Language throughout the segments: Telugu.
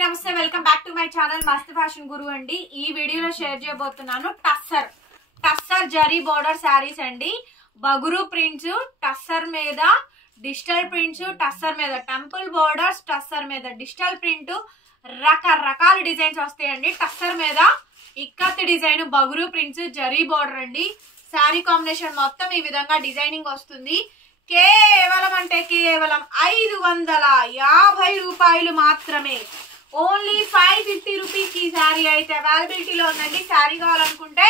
నమస్తే welcome back to my channel మస్త్ ఫ్యాషన్ గురు అండి. ఈ వీడియోలో షేర్ చేయబోతున్నాను టస్సర్ జరీ బోర్డర్ శారీస్ అండి. బగురు ప్రింట్స్, టస్సర్ మీద డిజిటల్ ప్రింట్స్, టస్సర్ మీద టెంపుల్ బోర్డర్స్, టస్సర్ మీద డిజిటల్ ప్రింట్, రకరకాల డిజైన్స్ వస్తాయండి. టస్సర్ మీద ikat design, బగురు prints, zari border అండి. శారీ కాంబినేషన్ మొత్తం ఈ విధంగా డిజైనింగ్ వస్తుంది. కేవలం అంటే కేవలం 550 రూపాయలు మాత్రమే. ఓన్లీ 550 రూపీస్ ఈ శారీ అయితే అవైలబిలిటీలో ఉందండి. శారీ కావాలనుకుంటే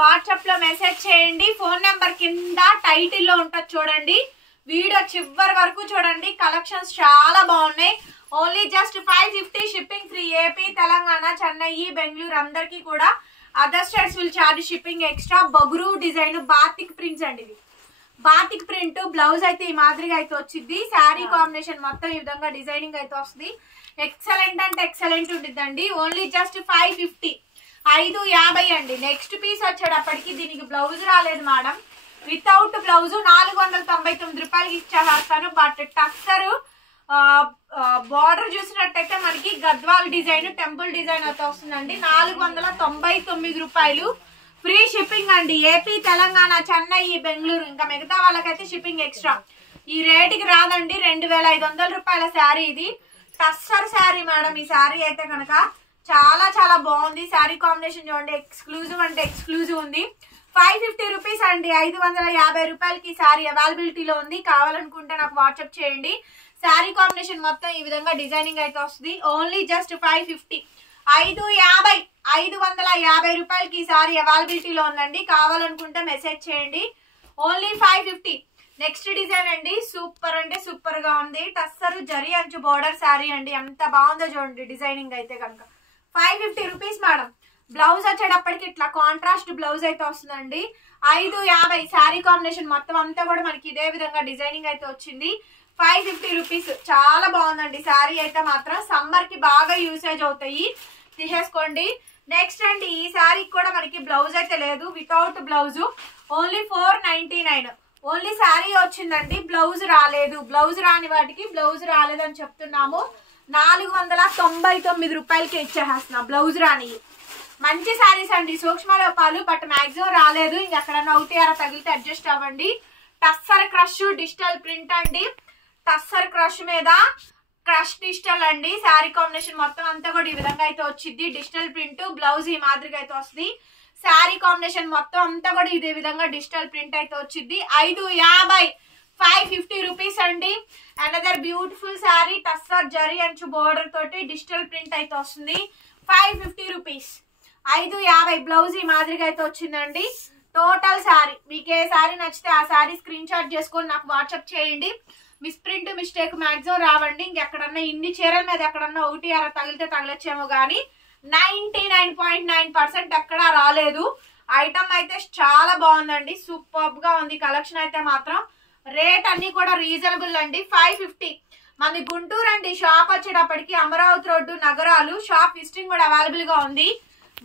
వాట్సాప్ లో మెసేజ్ చేయండి. ఫోన్ నెంబర్ కింద టైటిల్ లో ఉంటుంది చూడండి. వీడియో చివరి వరకు చూడండి. కలెక్షన్స్ చాలా బాగున్నాయి. Only just 550, shipping free. AP, Telangana, Chennai, Bengaluru అందరికి కూడా. Other states will charge shipping extra. బగురు design, batik prints అండి. ఇది బాతిక్ ప్రింట్. బ్లౌజ్ అయితే ఈ మాదిరిగా అయితే వచ్చింది. శారీ కాంబినేషన్ మొత్తం ఈ విధంగా డిజైనింగ్ అయితే వస్తుంది. ఎక్సలెంట్ అంటే ఎక్సలెంట్ ఉంటుందండి. ఓన్లీ జస్ట్ 550, 550 అండి. నెక్స్ట్ పీస్ వచ్చేటప్పటికి దీనికి బ్లౌజ్ రాలేదు మేడం. వితౌట్ బ్లౌజ్ 499 రూపాయలకి ఇచ్చేస్తాను. బట్ టస్సర్ బార్డర్ చూసినట్టయితే మనకి గద్వాల్ డిజైన్, టెంపుల్ డిజైన్ అయితే వస్తుందండి. 499 రూపాయలు. ఫ్రీ షిప్పింగ్ అండి. ఏపీ, తెలంగాణ, చెన్నై, బెంగళూరు. ఇంకా మిగతా వాళ్ళకైతే షిప్పింగ్ ఎక్స్ట్రా. ఈ రేటుకి రాదండి. 2500 రూపాయల శారీ ఇది. టస్సర్ శారీ మేడం. ఈ శారీ అయితే కనుక చాలా చాలా బాగుంది. శారీ కాంబినేషన్ చూడండి. ఎక్స్క్లూజివ్ అంటే ఎక్స్క్లూజివ్ ఉంది. 550 రూపీస్ అండి. 550 రూపాయలకి ఈ శారీ అవైలబిలిటీలో ఉంది. కావాలనుకుంటే నాకు వాట్సాప్ చేయండి. శారీ కాంబినేషన్ మొత్తం ఈ విధంగా డిజైనింగ్ అయితే వస్తుంది. ఓన్లీ జస్ట్ 550, 550 రూపాయలకి ఈ సారీ అవైలబిలిటీలో ఉందండి. కావాలనుకుంటే మెసేజ్ చేయండి. ఓన్లీ 550. నెక్స్ట్ డిజైన్ అండి. సూపర్ అంటే సూపర్ గా ఉంది. టస్సర్ జరీ అంచు బోర్డర్ శారీ అండి. ఎంత బాగుందో చూడండి డిజైనింగ్ అయితే కనుక. 550 రూపీస్ మేడం. బ్లౌజ్ వచ్చేటప్పటికి ఇట్లా కాంట్రాస్ట్ బ్లౌజ్ అయితే వస్తుందండి. 550. శారీ కాంబినేషన్ మొత్తం అంతా కూడా మనకి ఇదే విధంగా డిజైనింగ్ అయితే వచ్చింది. 550 రూపీస్. చాలా బాగుందండి శారీ అయితే మాత్రం. సమ్మర్ కి బాగా యూసేజ్ అవుతాయి. తీసేసుకోండి. నెక్స్ట్ అండి ఈ శారీకి కూడా మనకి బ్లౌజ్ అయితే లేదు. Without blouse. Only 499. Only sari వచ్చిందండి. బ్లౌజ్ రాలేదు. బ్లౌజ్ రాని వాటికి బ్లౌజ్ రాలేదని చెప్తున్నాము. 499 రూపాయలకి ఇచ్చేస్తున్నా బ్లౌజ్ రాని. మంచి శారీస్ అండి. సూక్ష్మ లోపాలు బట్ మాక్సిమం రాలేదు. ఇంకెక్కడన్నా ఒకటి అలా తగిలితే అడ్జస్ట్ అవ్వండి. టస్సర్ క్రష్ డిజిటల్ ప్రింట్ అండి. టస్సర్ క్రష్ మీద క్రష్ డిజిటల్ అండి. శారీ కాంబినేషన్ మొత్తం అంతా కూడా ఈ విధంగా అయితే వచ్చింది. డిజిటల్ ప్రింట్, బ్లౌజ్ ఈ మాదిరిగా అయితే వస్తుంది. శారీ కాంబినేషన్ మొత్తం అంతా కూడా ఇదే విధంగా డిజిటల్ ప్రింట్ అయితే వచ్చింది. 550, 550 రూపీస్ అండి. Another beautiful sari. టస్సర్ జరీ అంచు బోర్డర్ తోటి డిజిటల్ ప్రింట్ అయితే వస్తుంది. 550 రూపీస్. 550. బ్లౌజ్ ఈ మాదిరిగా అయితే వచ్చిందండి. టోటల్ శారీ. మీకు ఏ శారీ నచ్చితే ఆ శారీ స్క్రీన్ షాట్ చేసుకొని నాకు వాట్సాప్ చేయండి. మిస్ప్రింట్, మిస్టేక్ మాక్సిమం రావండి. ఇంకెక్కడన్నా ఇన్ని చీరల మీద ఎక్కడన్నా ఒకటి అర తగిలితే తగలొచ్చేమో కానీ 99.9% ఎక్కడా రాలేదు. ఐటమ్ అయితే చాలా బాగుందండి. సూపర్ గా ఉంది. కలెక్షన్ అయితే మాత్రం. రేట్ అన్ని కూడా రీజనబుల్ అండి. 550. మన గుంటూరు అండి. షాప్ వచ్చేటప్పటికి అమరావతి రోడ్డు, నగరాలు. షాప్ విజిటింగ్ కూడా అవైలబుల్ గా ఉంది.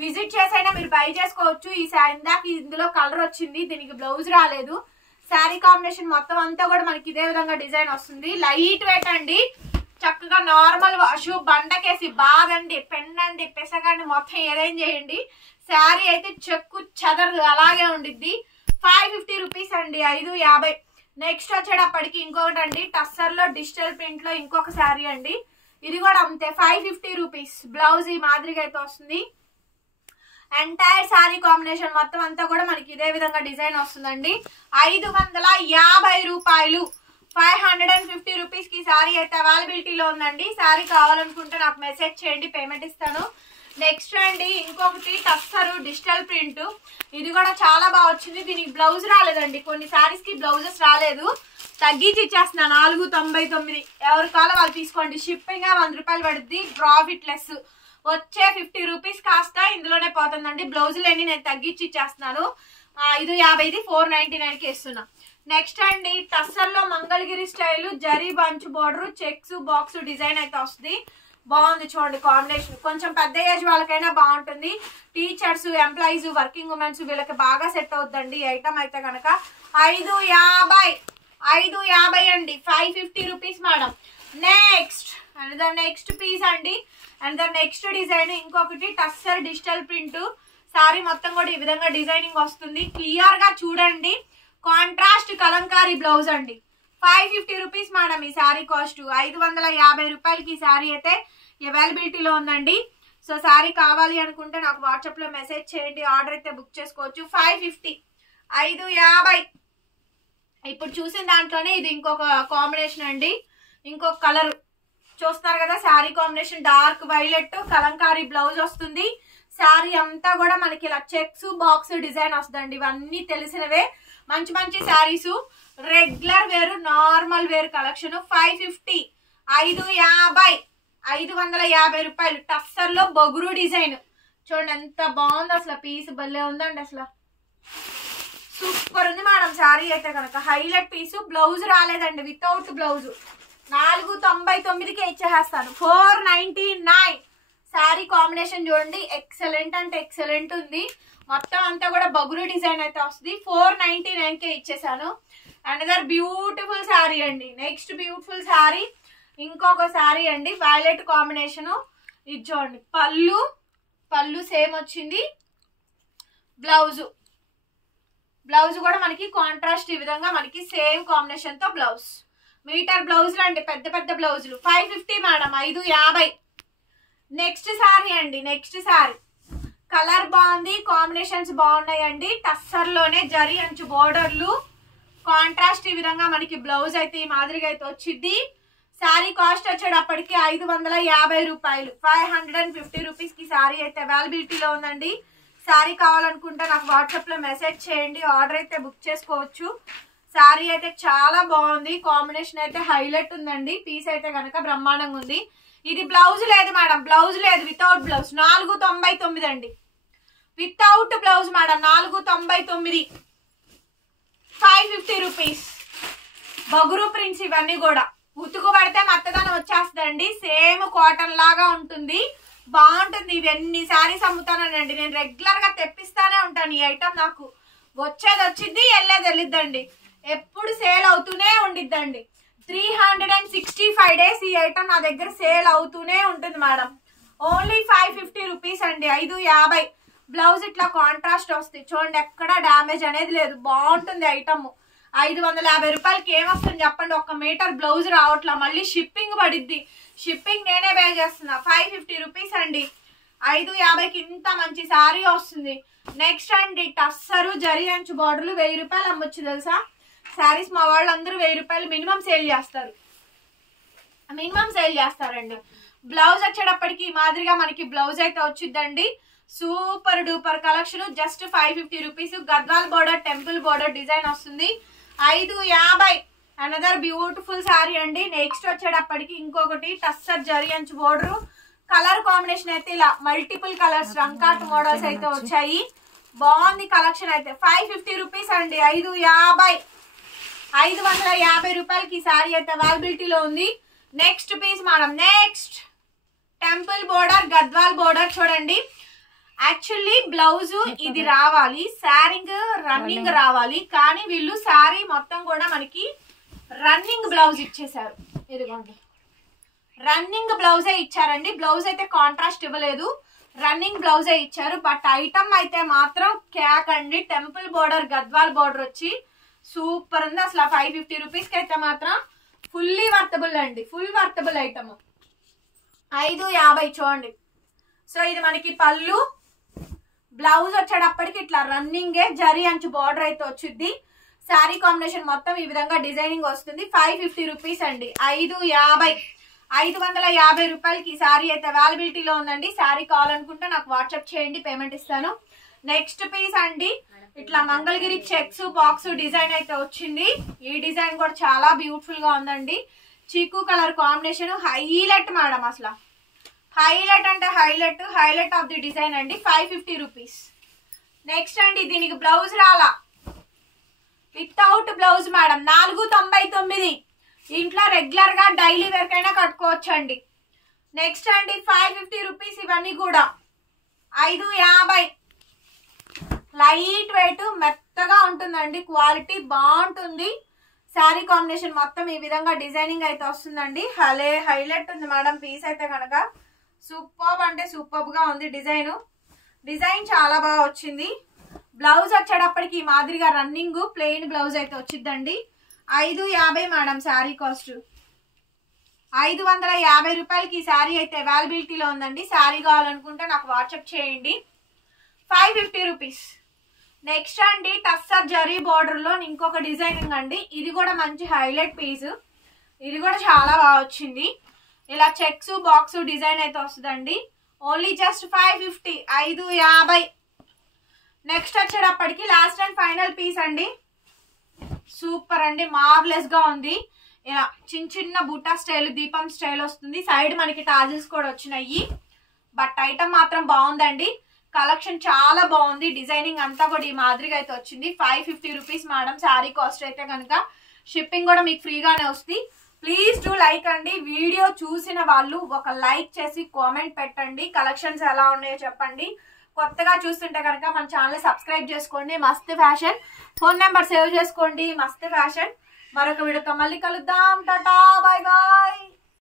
విజిట్ చేసైనా మీరు బై చేసుకోవచ్చు. ఈ ఇందాక ఇందులో కలర్ వచ్చింది. దీనికి బ్లౌజ్ రాలేదు. శారీ కాంబినేషన్ మొత్తం అంతా కూడా మనకి ఇదే విధంగా డిజైన్ వస్తుంది. లైట్ వెయిట్ అండి. చక్కగా నార్మల్ వాష్, బండకేసి బాదండి, పెన్నండి, పెసగండి మొత్తం అరేంజ్ చేయండి. శారీ అయితే చెక్కు చెదరదు అలాగే ఉండిద్ది. 550 రూపీస్ అండి. 550. నెక్స్ట్ వచ్చేటప్పటికి ఇంకొకటి అండి. టస్సర్ లో డిజిటల్ ప్రింట్ లో ఇంకొక శారీ అండి. ఇది కూడా అంతే. 550 రూపీస్. బ్లౌజ్ ఈ మాదిరిగా అయితే వస్తుంది. ఎంటైర్ శారీ కాంబినేషన్ మొత్తం అంతా కూడా మనకి ఇదే విధంగా డిజైన్ వస్తుందండి. 550 రూపాయలు. 550 రూపీస్ కి శారీ అయితే అవైలబిలిటీలో ఉందండి. శారీ కావాలనుకుంటే నాకు మెసేజ్ చేయండి. పేమెంట్ ఇస్తాను. నెక్స్ట్ అండి ఇంకొకటి టస్సర్ డిజిటల్ ప్రింట్. ఇది కూడా చాలా బాగా వచ్చింది. దీనికి బ్లౌజ్ రాలేదండి. కొన్ని శారీస్ కి బ్లౌజెస్ రాలేదు. తగ్గించి ఇచ్చేస్తున్నా. 499. ఎవరి కావాలో వాళ్ళు తీసుకోండి. షిప్పింగ్ 100 రూపాయలు పడుద్ది. Profit less. వచ్చే 50 రూపీస్ కాస్త ఇందులోనే పోతుందండి. బ్లౌజులన్నీ నేను తగ్గించి ఇచ్చేస్తున్నాను. 550, 499కి ఇస్తున్నా. నెక్స్ట్ అండి టస్సర్ లో Mangalagiri style zari bunch border, checks, box design అయితే వస్తుంది. బాగుంది చూడండి కాంబినేషన్. కొంచెం పెద్ద ఏజ్ వాళ్ళకైనా బాగుంటుంది. టీచర్స్, ఎంప్లాయీస్, వర్కింగ్ ఉమెన్స్ వీళ్ళకి బాగా సెట్ అవుతుందండి ఈ ఐటమ్ అయితే కనుక. 550 అండి. 550 రూపీస్ మేడం. నెక్స్ట్ పీస్ అండి. అండ్ ద నెక్స్ట్ డిజైన్ ఇంకొకటి టస్సర్ డిజిటల్ ప్రింట్. సారీ మొత్తం కూడా ఈ విధంగా డిజైనింగ్ వస్తుంది. క్లియర్ గా చూడండి. కాంట్రాస్ట్ కలంకారీ బ్లౌజ్ అండి. 550 రూపీస్ మేడం ఈ సారీ కాస్ట్. 550 రూపాయలకి ఈ సారీ అయితే అవైలబిలిటీలో ఉందండి. సో సారీ కావాలి అనుకుంటే నాకు వాట్సాప్ లో మెసేజ్ చేయండి, ఆర్డర్ అయితే బుక్ చేసుకోవచ్చు. 550, 550. ఇప్పుడు చూసిన దాంట్లోనే ఇది ఇంకొక కాంబినేషన్ అండి. ఇంకొక కలర్ చూస్తున్నారు కదా, sari combination dark violet Kalamkari blouse వస్తుంది. శారీ అంతా కూడా మనకి ఇలా చెక్స్ బాక్స్ డిజైన్ వస్తుందండి. ఇవన్నీ తెలిసినవే. మంచి మంచి శారీస్, రెగ్యులర్ వేరు నార్మల్ వేర్ కలెక్షన్. 550, 550, 550 రూపాయలు. టస్సర్ లో బొగురు డిజైన్ చూడండి ఎంత బాగుంది అసలు. పీస్ భలే ఉందండి అసలు, సూపర్ ఉంది మేడం శారీ అయితే కనుక. హైలైట్ పీసు. బ్లౌజ్ రాలేదండి, వితౌట్ బ్లౌజ్. 499కే ఇచ్చేస్తాను. 499. శారీ కాంబినేషన్ చూడండి, ఎక్సలెంట్ అంటే ఎక్సలెంట్ ఉంది. మొత్తం అంతా కూడా బగురు డిజైన్ అయితే వస్తుంది. 499కే ఇచ్చేసాను. అనదర్ బ్యూటిఫుల్ శారీ అండి. నెక్స్ట్ బ్యూటిఫుల్ శారీ ఇంకొక శారీ అండి, వైలెట్ కాంబినేషన్. ఇది చూడండి, పళ్ళు సేమ్ వచ్చింది. బ్లౌజ్ కూడా మనకి కాంట్రాస్ట్ ఈ విధంగా మనకి సేమ్ కాంబినేషన్ తో బ్లౌజ్. మీటర్ బ్లౌజులు అండి, పెద్ద పెద్ద బ్లౌజులు. 550 మేడం, 550. నెక్స్ట్ శారీ అండి. నెక్స్ట్ శారీ కలర్ బాగుంది, కాంబినేషన్స్ బాగున్నాయండి. టస్సర్ లోనే జరీ అంచు బోర్డర్లు, కాంట్రాస్ట్ ఈ విధంగా మనకి బ్లౌజ్ అయితే ఈ మాదిరిగా అయితే వచ్చింది. శారీ కాస్ట్ వచ్చేటప్పటికి 550 రూపాయలు. 550 రూపీస్ కి శారీ అయితే అవైలబిలిటీలో ఉందండి. శారీ కావాలనుకుంటే నాకు వాట్సాప్ లో మెసేజ్ చేయండి, ఆర్డర్ అయితే బుక్ చేసుకోవచ్చు. శారీ అయితే చాలా బాగుంది, కాంబినేషన్ అయితే హైలైట్ ఉందండి. పీస్ అయితే కనుక బ్రహ్మాండంగా ఉంది. ఇది బ్లౌజ్ లేదు మేడం, బ్లౌజ్ లేదు, వితౌట్ బ్లౌజ్. 499 అండి, without blouse madam. 499, 550 rupees. బగురు prints ఇవన్నీ కూడా. ఉతుకు పడితే మత్తదనం వచ్చేస్తుందండి. సేమ్ కాటన్ లాగా ఉంటుంది, బాగుంటుంది. ఇవన్నీ శారీస్ అమ్ముతానండి నేను, రెగ్యులర్ గా తెప్పిస్తానే ఉంటాను. ఈ ఐటమ్ నాకు వచ్చేది వచ్చింది, వెళ్ళేది వెళ్ళిద్దండి. ఎప్పుడు సేల్ అవుతూనే ఉండిద్దండి. 365 డేస్ ఈ ఐటమ్ నా దగ్గర సేల్ అవుతూనే ఉంటుంది మేడం. ఓన్లీ 550 రూపీస్ అండి. 550. బ్లౌజ్ ఇట్లా కాంట్రాస్ట్ వస్తుంది చూడండి, ఎక్కడ డామేజ్ అనేది లేదు, బాగుంటుంది ఐటమ్. 550 రూపాయలకి ఏమొస్తుంది చెప్పండి. 1 మీటర్ బ్లౌజ్ రావట్లా, మళ్ళీ షిప్పింగ్ పడిద్ది. షిప్పింగ్ నేనే పే చేస్తున్నా. 550 రూపీస్ అండి. 550కి ఇంత మంచి శారీ వస్తుంది. నెక్స్ట్ అండి టస్సరు జరీ అంచు బార్డర్లు 1000 రూపాయలు అమ్మొచ్చు తెలుసా. శారీస్ మా వాళ్ళందరూ 1000 రూపాయలు మినిమం సేల్ చేస్తారండి. బ్లౌజ్ వచ్చేటప్పటికి ఈ మాదిరిగా మనకి బ్లౌజ్ అయితే వచ్చిందండి. Super duper collection. Just 550 rupees. Gadwal border temple border design వస్తుంది. 550. అనదర్ బ్యూటిఫుల్ శారీ అండి. నెక్స్ట్ వచ్చేటప్పటికి ఇంకొకటి టస్సర్ జరీ అంచు బోర్డర్. కలర్ కాంబినేషన్ అయితే ఇలా మల్టిపుల్ కలర్స్ రంకాట్ మోడల్స్ అయితే వచ్చాయి. బాగుంది కలెక్షన్ అయితే. 550 రూపీస్ అండి. 550 రూపాయలకి ఈ శారీ అయితే అవైలబిలిటీలో ఉంది. Next piece madam. Next temple border Gadwal border చూడండి. యాక్చువల్లీ బ్లౌజ్ ఇది రావాలి, శారీంగ్ రన్నింగ్ రావాలి, కానీ వీళ్ళు శారీ మొత్తం కూడా మనకి రన్నింగ్ బ్లౌజ్ ఇచ్చేసారు. ఇదిగోండి, రన్నింగ్ బ్లౌజే ఇచ్చారండి. బ్లౌజ్ అయితే కాంట్రాస్ట్ ఇవ్వలేదు, రన్నింగ్ బ్లౌజే ఇచ్చారు. బట్ ఐటమ్ అయితే మాత్రం క్యాక్ అండి. టెంపుల్ బోర్డర్ గద్వాల్ బోర్డర్ వచ్చి సూపర్ ఉంది అసలు. 550 రూపీస్ కి అయితే మాత్రం ఫుల్లీ వర్తబుల్ అండి, ఫుల్ వర్తబుల్ ఐటమ్. 550 చూడండి. సో ఇది మనకి పళ్ళు. బ్లౌజ్ వచ్చేటప్పటికి ఇట్లా రన్నింగే జరీ అంచు బార్డర్ అయితే వచ్చింది. శారీ కాంబినేషన్ మొత్తం ఈ విధంగా డిజైనింగ్ వస్తుంది. 550 రూపీస్ అండి. 550 రూపాయలకి శారీ అయితే అవైలబిలిటీలో ఉందండి. శారీ కావాలనుకుంటే నాకు వాట్సాప్ చేయండి, పేమెంట్ ఇస్తాను. నెక్స్ట్ పీస్ అండి, ఇట్లా మంగళగిరి చెక్స్ బాక్స్ డిజైన్ అయితే వచ్చింది. ఈ డిజైన్ కూడా చాలా బ్యూటిఫుల్ గా ఉందండి. చీకు కలర్ కాంబినేషన్ హైలైట్ మేడం అసలు. హైలైట్ అంటే హైలైట్ ఆఫ్ ది డిజైన్ అండి. 550 రూపీస్. నెక్స్ట్ అండి దీనికి బ్లౌజ్ రాలా, వితౌట్ బ్లౌజ్ మేడం. 499. ఇంట్లో రెగ్యులర్ గా డైలీ వేర్ కైనా కట్టుకోవచ్చు అండి. నెక్స్ట్ అండి 550 రూపీస్. ఇవన్నీ కూడా 550. లైట్ వెయిట్ మెత్తగా ఉంటుందండి, క్వాలిటీ బాగుంటుంది. శారీ కాంబినేషన్ మొత్తం ఈ విధంగా డిజైనింగ్ అయితే వస్తుందండి. హైలైట్ ఉంది మేడం పీస్ అయితే కనుక. సూపర్ అంటే సూపర్ గా ఉంది. డిజైన్ చాలా బాగా వచ్చింది. బ్లౌజ్ వచ్చేటప్పటికి ఈ మాదిరిగా రన్నింగ్ ప్లెయిన్ బ్లౌజ్ అయితే వచ్చిందండి. 550 మేడం శారీ కాస్ట్. 550 రూపాయలకి ఈ శారీ అయితే అవైలబిలిటీలో ఉందండి. శారీ కావాలనుకుంటే నాకు వాట్సాప్ చేయండి. 550 రూపీస్. నెక్స్ట్ అండి టస్సర్ జరీ బార్డర్ లో ఇంకొక డిజైనింగ్ అండి. ఇది కూడా మంచి హైలైట్ పీస్. ఇది కూడా చాలా బాగా వచ్చింది. ఇలా చెక్స్ బాక్స్ డిజైన్ అయితే వస్తుందండి. Only just 550. 550. నెక్స్ట్ వచ్చేటప్పటికి లాస్ట్ అండ్ ఫైనల్ పీస్ అండి. సూపర్ అండి, మార్వెలస్ గా ఉంది. ఇలా చిన్న బుట్టా స్టైల్ దీపం స్టైల్ వస్తుంది. సైడ్ మనకి టాజిల్స్ కూడా వచ్చినాయి. బట్ ఐటమ్ మాత్రం బాగుందండి. కలెక్షన్ చాలా బాగుంది. డిజైనింగ్ అంతా కూడా ఈ మాదిరిగా అయితే వచ్చింది. 550 రూపీస్ మేడం శారీ కాస్ట్ అయితే కనుక. షిప్పింగ్ కూడా మీకు ఫ్రీగానే వస్తుంది. ప్లీజ్ డూ లైక్ అండి. వీడియో చూసిన వాళ్ళు ఒక లైక్ చేసి కామెంట్ పెట్టండి. కలెక్షన్స్ ఎలా ఉన్నాయో చెప్పండి. కొత్తగా చూస్తుంటే కనుక మన ఛానల్ సబ్స్క్రైబ్ చేసుకోండి. మస్త్ ఫ్యాషన్. ఫోన్ నెంబర్ సేవ్ చేసుకోండి. మస్త్ ఫ్యాషన్. మరొక వీడియోతో మళ్ళీ కలుద్దాం. Tata, bye bye.